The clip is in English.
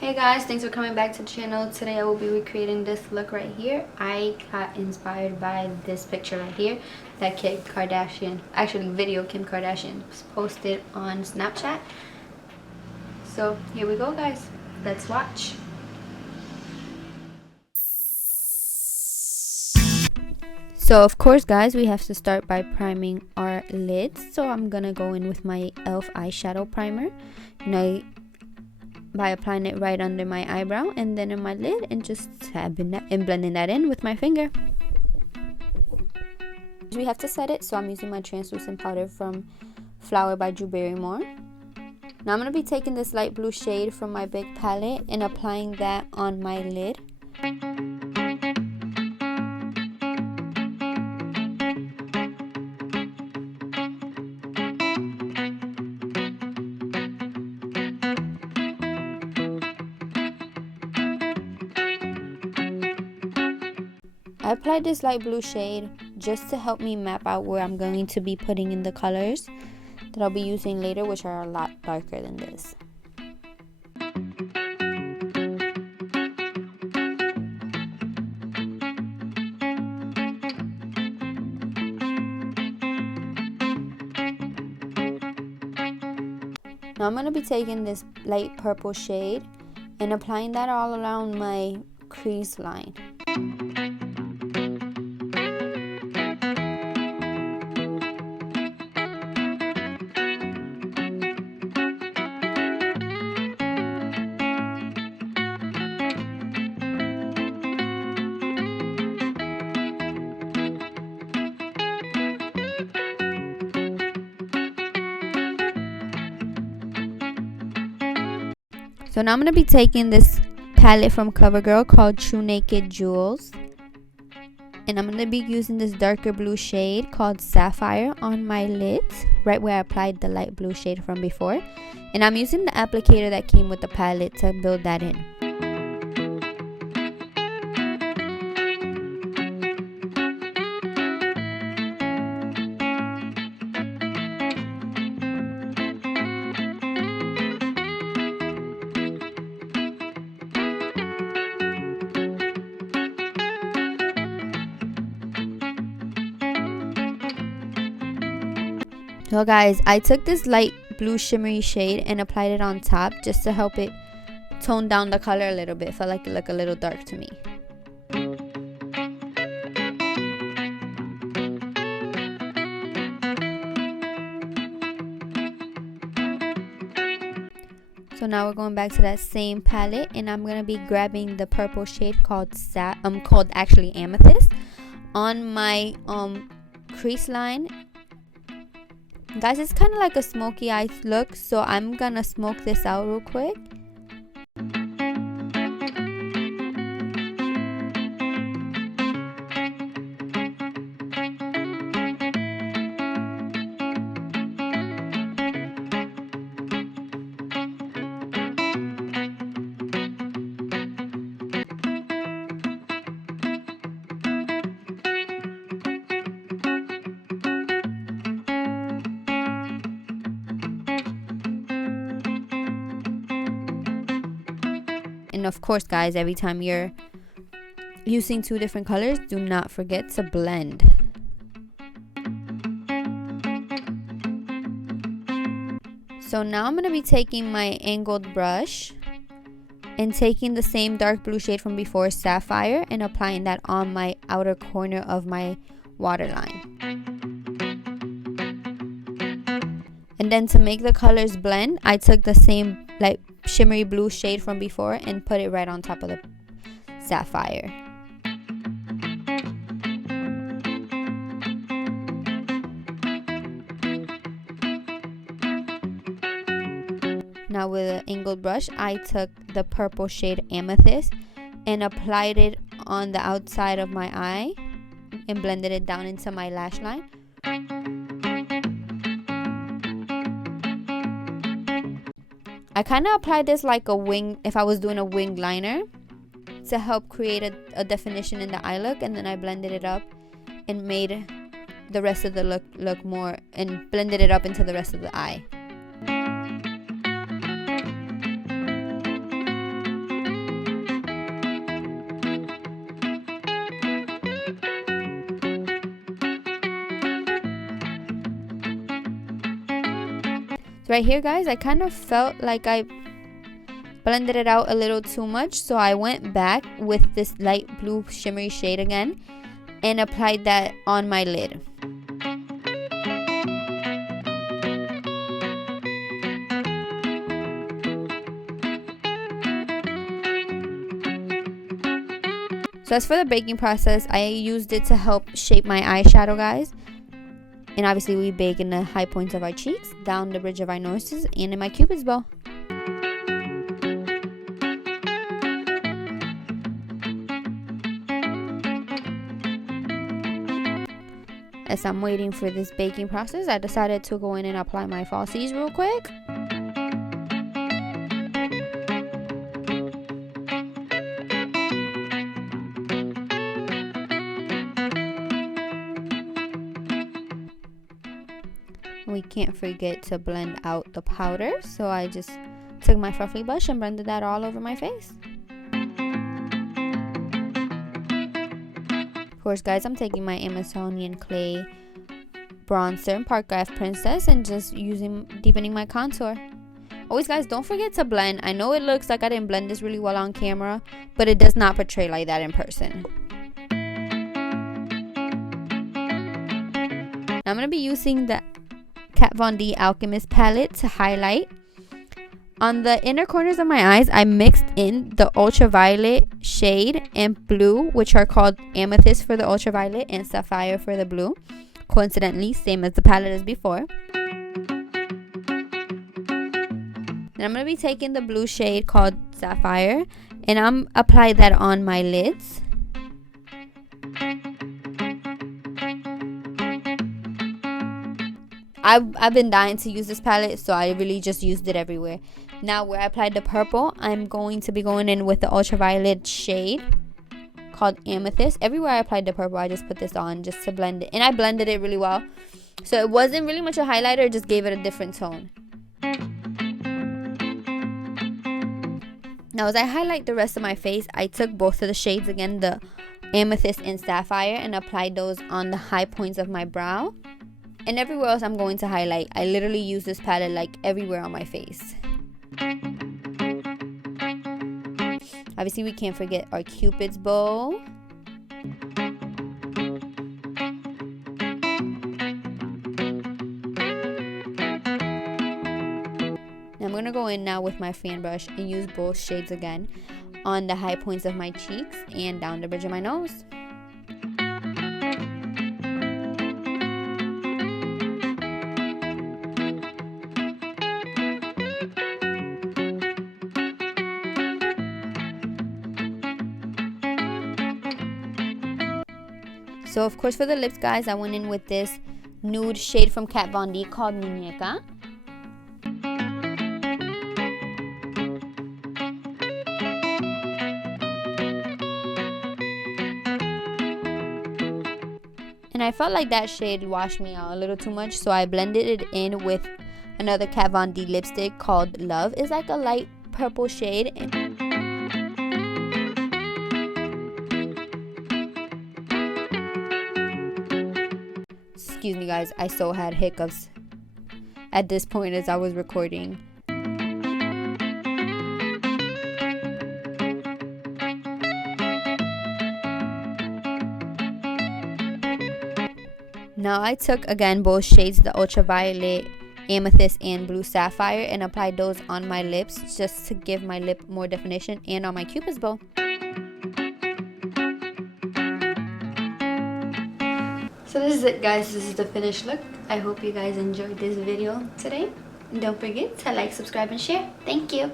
Hey guys, thanks for coming back to the channel. Today I will be recreating this look right here. I got inspired by this picture right here that Kim Kardashian, actually video Kim Kardashian posted on Snapchat. So here we go guys, let's watch. So of course guys, we have to start by priming our lids. So I'm gonna go in with my e.l.f. eyeshadow primer. By applying it right under my eyebrow and then in my lid and just blending that in with my finger. We have to set it, so I'm using my translucent powder from Flower by Drew Barrymore. Now I'm going to be taking this light blue shade from my big palette and applying that on my lid. I applied this light blue shade just to help me map out where I'm going to be putting in the colors that I'll be using later, which are a lot darker than this. Now I'm going to be taking this light purple shade and applying that all around my crease line. So now I'm going to be taking this palette from CoverGirl called True Naked Jewels. And I'm going to be using this darker blue shade called Sapphire on my lids, right where I applied the light blue shade from before. And I'm using the applicator that came with the palette to build that in. So guys, I took this light blue shimmery shade and applied it on top just to help it tone down the color a little bit. It felt like it looked a little dark to me. So now we're going back to that same palette and I'm gonna be grabbing the purple shade called actually Amethyst on my crease line. Guys, it's kind of like a smoky eye look, so I'm gonna smoke this out real quick. And of course guys, every time you're using two different colors, do not forget to blend. So now I'm going to be taking my angled brush and taking the same dark blue shade from before, Sapphire, and applying that on my outer corner of my waterline. And then to make the colors blend, I took the same light shimmery blue shade from before and put it right on top of the Sapphire. Now with an angled brush, I took the purple shade Amethyst and applied it on the outside of my eye and blended it down into my lash line. I kind of applied this like a wing, if I was doing a wing liner, to help create a definition in the eye look, and then I blended it up and made the rest of the look more, and blended it up into the rest of the eye. Right here, guys, I kind of felt like I blended it out a little too much, so I went back with this light blue shimmery shade again and applied that on my lid. So as for the baking process, I used it to help shape my eyeshadow, guys. And obviously we bake in the high points of our cheeks, down the bridge of our noses, and in my cupid's bow. As I'm waiting for this baking process, I decided to go in and apply my falsies real quick. We can't forget to blend out the powder, so I just took my fluffy brush and blended that all over my face. Of course, guys, I'm taking my Amazonian clay bronzer in Park F Princess and just deepening my contour. Always, guys, don't forget to blend. I know it looks like I didn't blend this really well on camera, but it does not portray like that in person. Now I'm going to be using the Kat Von D Alchemist palette to highlight. On the inner corners of my eyes, I mixed in the ultraviolet shade and blue, which are called Amethyst for the ultraviolet and Sapphire for the blue. Coincidentally, same as the palette as before. Then I'm going to be taking the blue shade called Sapphire, and I'm apply that on my lids. I've been dying to use this palette, so I really just used it everywhere. Now where I applied the purple, I'm going to be going in with the ultraviolet shade called Amethyst. Everywhere I applied the purple, I just put this on just to blend it. And I blended it really well. So it wasn't really much a highlighter, it just gave it a different tone. Now as I highlight the rest of my face, I took both of the shades again, the Amethyst and Sapphire, and applied those on the high points of my brow. And everywhere else I'm going to highlight. I literally use this palette like everywhere on my face. Obviously, we can't forget our Cupid's bow. Now I'm going to go in now with my fan brush and use both shades again on the high points of my cheeks and down the bridge of my nose. So of course for the lips, guys, I went in with this nude shade from Kat Von D called Muñeca. And I felt like that shade washed me out a little too much, so I blended it in with another Kat Von D lipstick called Love. It's like a light purple shade. Excuse me, guys, I so had hiccups at this point as I was recording. Now I took again both shades, the ultraviolet Amethyst and blue Sapphire, and applied those on my lips just to give my lip more definition, and on my Cupid's bow. So this is it, guys. This is the finished look. I hope you guys enjoyed this video today. And don't forget to like, subscribe, and share. Thank you.